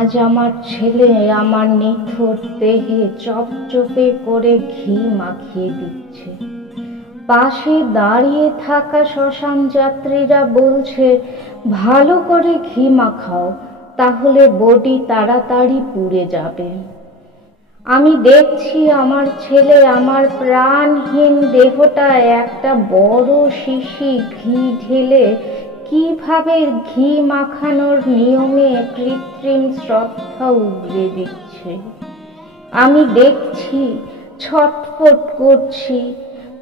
আজ আমার ছেলে আমার নিথর দেহে চপচপে করে ঘি মাখিয়ে দিচ্ছে। পাশে দাঁড়িয়ে থাকা শ্মশান যাত্রীরা বলছে, ভালো করে ঘি মাখাও, তাহলে বডি তাড়াতাড়ি পুড়ে যাবে। আমি দেখছি আমার ছেলে আমার প্রাণহীন দেহটা একটা বড় শিশি ঘি ঢেলে কিভাবে ঘি মাখানোর নিয়মে কৃত্রিম শ্রদ্ধা উগরে দিচ্ছে। আমি দেখছি, ছটফট করছি,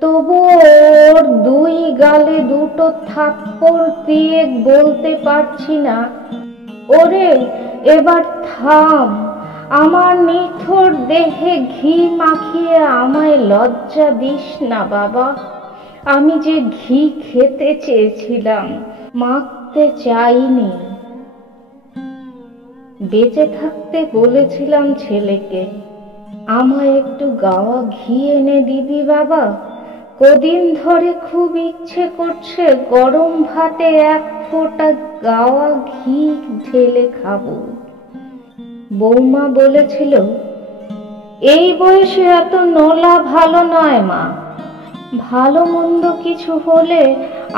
তবুও ওর দুই গালে দুটো থাপ্পড় দিয়ে বলতে পারছি না, ওরে এবার থাম, আমার নিথর দেহে ঘি মাখিয়ে আমায় লজ্জা দিস না বাবা। আমি যে ঘি খেতে চেয়েছিলাম, মাখতে চাইনি। বেঁচে থাকতে বলেছিলাম ছেলেকে, আমায় একটু গাওয়া ঘি এনে দিবি বাবা, কদিন ধরে খুব ইচ্ছে করছে গরম ভাতে এক ফোঁটা গাওয়া ঘি ঢেলে খাবো। বৌমা বলেছিল, এই বয়সে এত নোলা ভালো নয় মা, ভালো মন্দ কিছু হলে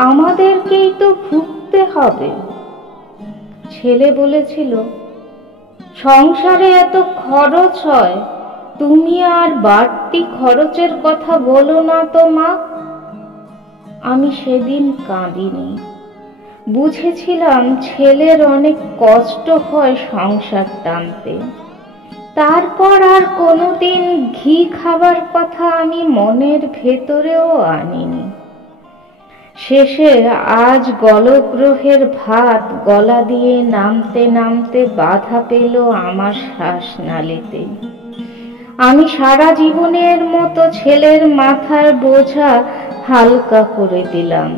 আমাদেরকেই তো ভুগতে হবে। ছেলে বলেছিল, সংসারে এত খরচ হয়, তুমি আর বাড়তি খরচের কথা বলো না তো মা। আমি সেদিন কাঁদিনি, বুঝেছিলাম ছেলের অনেক কষ্ট হয় সংসার টানতে। তারপর আর কোনোদিন ঘি খাবার কথা আমি মনের ভেতরেও আনিনি। শেষে আজ গলগ্রহের ভাত গলা দিয়ে নামতে নামতে বাধা পেল আমার শ্বাসনালীতে। আমি সারা জীবনের মতো ছেলের মাথার বোঝা হালকা করে দিলাম।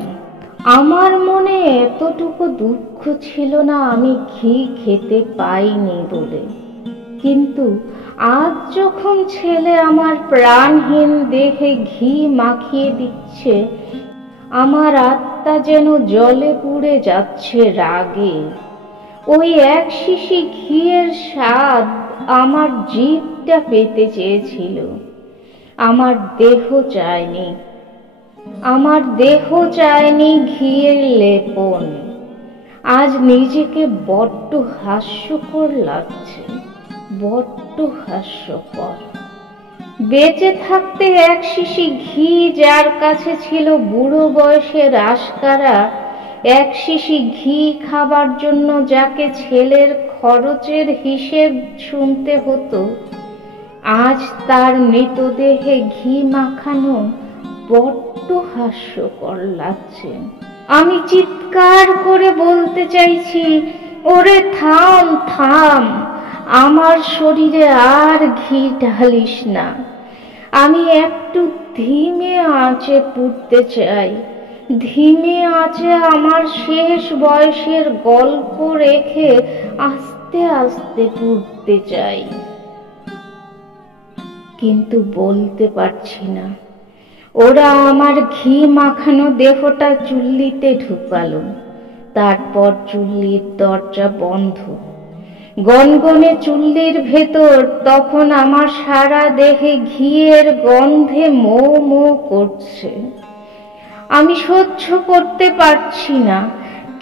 আমার মনে এতটুকু দুঃখ ছিল না আমি ঘি খেতে পাইনি বলে, কিন্তু আজ যখন ছেলে আমার প্রাণহীন দেহে ঘি মাখিয়ে দিচ্ছে, আমার আত্মা যেন জ্বলে পুড়ে যাচ্ছে রাগে। ওই এক শিশি ঘিয়ের স্বাদ আমার জিভটা পেতে চেয়েছিল, আমার দেহ চায়নি। আমার দেহ চায়নি ঘিয়ের লেপন। আজ নিজেকে বড্ড হাস্যকর লাগছে, বড্ড হাস্যকর। বেঁচে থাকতে এক শিশি ঘি যার কাছে ছিল বুড়ো বয়সের আশকারা, এক শিশি ঘি খাবার জন্য যাকে ছেলের খরচের হিসেব শুনতে হতো, আজ তার মৃতদেহে ঘি মাখানো বড্ড হাস্যকর লাগছে। আমি চিৎকার করে বলতে চাইছি, ওরে থাম থাম, আমার শরীরে আর ঘি ঢালিস না। আমি একটু ধিমে আঁচে পুড়তে চাই, ধিমে আঁচে আমার শেষ বয়সের গল্প রেখে আস্তে আস্তে পুড়তে চাই। কিন্তু বলতে পারছি না। ওরা আমার ঘি মাখানো দেহটা চুল্লিতে ঢুকালো, তারপর চুল্লির দরজা বন্ধ। গনগনে চুল্লির ভেতর তখন আমার সারা দেহে ঘিয়ের গন্ধে মো মো করছে। আমি সহ্য করতে পারছি না,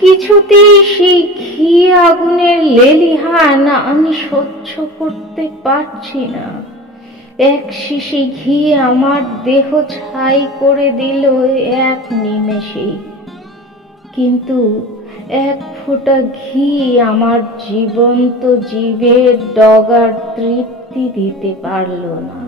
কিছুতেই সেই ঘি আগুনের লেলিহান আমি সহ্য করতে পারছি না। এক শিশি ঘি আমার দেহ ছাই করে দিল এক নিমেষেই, কিন্তু এক ফোঁটা ঘি আমার জীবন্ত জীবের ডগার তৃপ্তি দিতে পারল না।